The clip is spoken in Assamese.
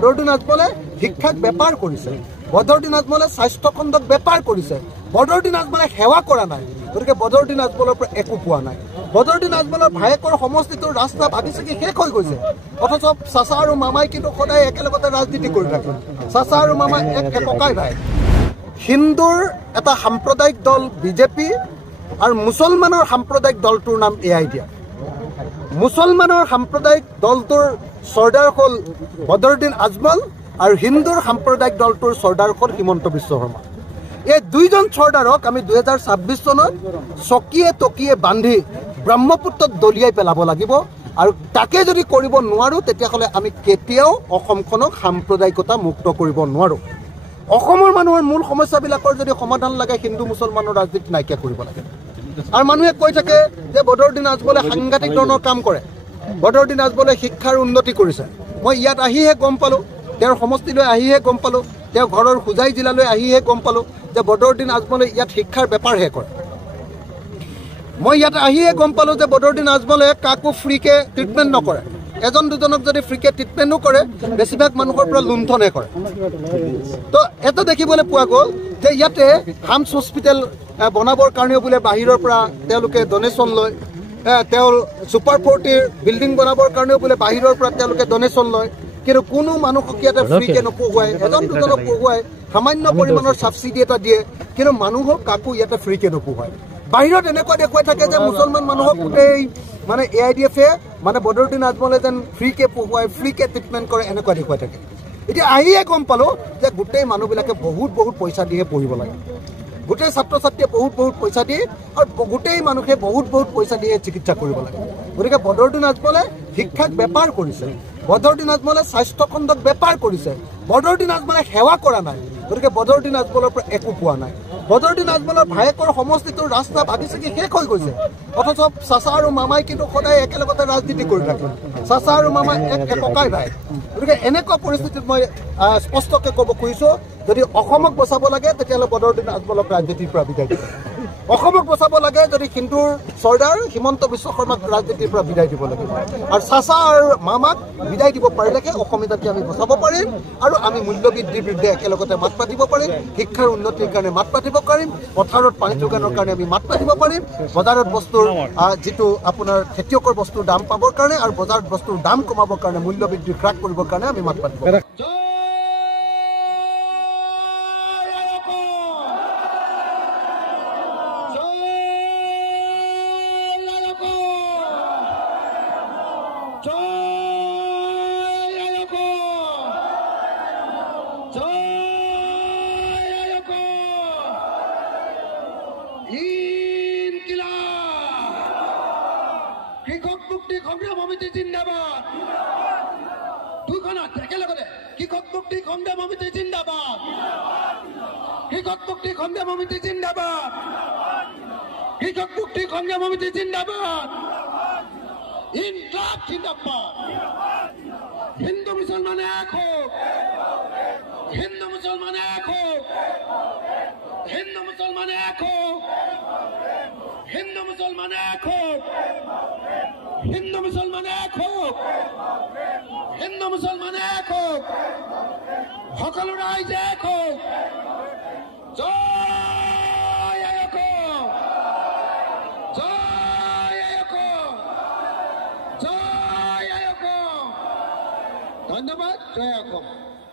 বদৰুদ্দিন আজমলে শিক্ষাক বেপাৰ কৰিছে, বদৰুদ্দিন আজমলে স্বাস্থ্য খণ্ডক বেপাৰ কৰিছে, বদৰুদ্দিন আজমলে সেৱা কৰা নাই। গতিকে বদৰুদ্দিন আজমলৰ পৰা একো পোৱা নাই। বদৰুদ্দিন আজমলৰ ভায়েকৰ সমষ্টিটোৰ ৰাস্তা ভাগি চাগি শেষ হৈ গৈছে, অথচ চাচা আৰু মামাই কিন্তু সদায় একেলগতে ৰাজনীতি কৰি থাকে। চাচা আৰু মামাই এককাই ভাই। হিন্দুৰ এটা সাম্প্ৰদায়িক দল বিজেপি আৰু মুছলমানৰ সাম্প্ৰদায়িক দলটোৰ নাম AIDF। মুছলমানৰ সাম্প্ৰদায়িক দলটোৰ চৰ্দাৰ হ'ল বদৰুদ্দিন আজমল আৰু হিন্দুৰ সাম্প্ৰদায়িক দলটোৰ চৰ্দাৰ হ'ল হিমন্ত বিশ্ব শৰ্মা। এই দুইজন চৰ্দাৰক আমি 2026 চনত চকীয়ে টকীয়ে বান্ধি ব্ৰহ্মপুত্ৰত দলিয়াই পেলাব লাগিব। আৰু তাকে যদি কৰিব নোৱাৰোঁ তেতিয়াহ'লে আমি কেতিয়াও অসমখনক সাম্প্ৰদায়িকতা মুক্ত কৰিব নোৱাৰোঁ। অসমৰ মানুহৰ মূল সমস্যাবিলাকৰ যদি সমাধান লাগে হিন্দু মুছলমানৰ ৰাজনীতি নাইকিয়া কৰিব লাগে। আৰু মানুহে কৈ থাকে যে বদৰুদ্দিন আজমলে সাংঘাতিক ধৰণৰ কাম কৰে, বদৰুদ্দিন আজমলে শিক্ষাৰ উন্নতি কৰিছে। মই ইয়াত আহিহে গম পালোঁ, তেওঁৰ সমষ্টিলৈ আহিহে গম পালোঁ, তেওঁ ঘৰৰ হোজাই জিলালৈ আহিহে গম পালোঁ যে বদৰুদ্দিন আজমলে ইয়াত শিক্ষাৰ বেপাৰহে কৰে। মই ইয়াত আহিহে গম পালোঁ যে বদৰুদ্দিন আজমলে কাকো ফ্ৰীকে ট্ৰিটমেণ্ট নকৰে, এজন দুজনক যদি ফ্ৰীকে ট্ৰিটমেণ্টো কৰে বেছিভাগ মানুহৰ পৰা লুণ্ঠনহে কৰে। তো এটা দেখিবলৈ পোৱা গ'ল যে ইয়াতে হামছ হস্পিটেল বনাবৰ কাৰণেও বোলে বাহিৰৰ পৰা তেওঁলোকে ডনেশ্যন লয়, তেওঁৰ ছুপাৰ 40 বিল্ডিং বনাবৰ কাৰণেও বোলে বাহিৰৰ পৰা তেওঁলোকে ডনেশ্যন লয়। কিন্তু কোনো মানুহক ইয়াতে ফ্ৰীকে নপঢ়ুৱায়, এজন দুজনক পঢ়ুৱায়, সামান্য পৰিমাণৰ ছাবচিডি এটা দিয়ে, কিন্তু মানুহক কাকো ইয়াতে ফ্ৰীকে নপঢ়ুৱায়। বাহিৰত এনেকুৱা দেখুৱাই থাকে যে মুছলমান মানুহক গোটেই মানে AIDF-এ মানে বদৰুদ্দিন আজমলে যেন ফ্ৰীকে পঢ়ুৱায়, ফ্ৰীকে ট্ৰিটমেণ্ট কৰে, এনেকুৱা দেখুৱাই থাকে। এতিয়া আহিয়ে গম পালোঁ যে গোটেই মানুহবিলাকে বহুত পইচা দিহে পঢ়িব লাগে, গোটেই ছাত্ৰ ছাত্ৰীয়ে বহুত পইচা দিয়ে আৰু গোটেই মানুহে বহুত পইচা দিয়ে চিকিৎসা কৰিব লাগে। গতিকে বদৰুদ্দিন আজমলে শিক্ষাক বেপাৰ কৰিছে, বদৰুদ্দিন আজমলে স্বাস্থ্য খণ্ডক বেপাৰ কৰিছে, বদৰুদ্দিন আজমলে সেৱা কৰা নাই। গতিকে বদৰুদ্দিন আজমলৰ পৰা একো পোৱা নাই। বদৰুদ্দিন আজমলৰ ভায়েকৰ সমষ্টিটোৰ ৰাস্তা ভাগি চাগি শেষ হৈ গৈছে, অথচ চাচা আৰু মামাই কিন্তু সদায় একেলগতে ৰাজনীতি কৰি থাকে। চাচা আৰু মামাই এককাই ভাই। গতিকে এনেকুৱা পৰিস্থিতিত মই স্পষ্টকৈ ক'ব খুজিছোঁ, যদি অসমক বচাব লাগে তেতিয়াহ'লে বদৰুদ্দিন আজমলক ৰাজনীতিৰ পৰা বিদায় দিব। অসমক বচাব লাগে যদি হিন্দুৰ চৰ্দাৰ হিমন্ত বিশ্ব শৰ্মাক ৰাজনীতিৰ পৰা বিদায় দিব লাগিব। আৰু চাচা আৰু মামাক বিদায় দিব পাৰিলেহে অসমীয়া জাতি আমি বচাব পাৰিম আৰু আমি মূল্যবৃদ্ধিৰ বিৰুদ্ধে একেলগতে মাত পাতিব পাৰিম, শিক্ষাৰ উন্নতিৰ কাৰণে মাত পাতিব পাৰিম, পথাৰত পানী যোগানৰ কাৰণে আমি মাত পাতিব পাৰিম, বজাৰত বস্তুৰ যিটো আপোনাৰ খেতিয়কৰ বস্তুৰ দাম পাবৰ কাৰণে আৰু বজাৰত বস্তুৰ দাম কমাবৰ কাৰণে, মূল্যবৃদ্ধি হ্ৰাস কৰিবৰ কাৰণে আমি মাত পাতিব পাৰিম। কৃষক মুক্তি সংগ্ৰাম সমিতি জিন্দাবাদ। দুইখনত একেলগতে কৃষক মুক্তি সংগ্ৰাম সমিতি জিন্দাবাদ, কৃষক মুক্তি সংগ্ৰাম সমিতি জিন্দাবাদ, কৃষক মুক্তি সংগ্ৰাম সমিতি জিন্দাবাদ, ইনকলাব জিন্দাবাদ। হিন্দু মুসলমান এক হোক, হিন্দু মুসলমান এক হোক, হিন্দু মুসলমান এক হোক, হিন্দু মুসলমান এক হোক, হিন্দু মুসলমান এক হোক, হিন্দু মুসলমান এক হোক, সকলো ৰাইজ এক হোক। জয়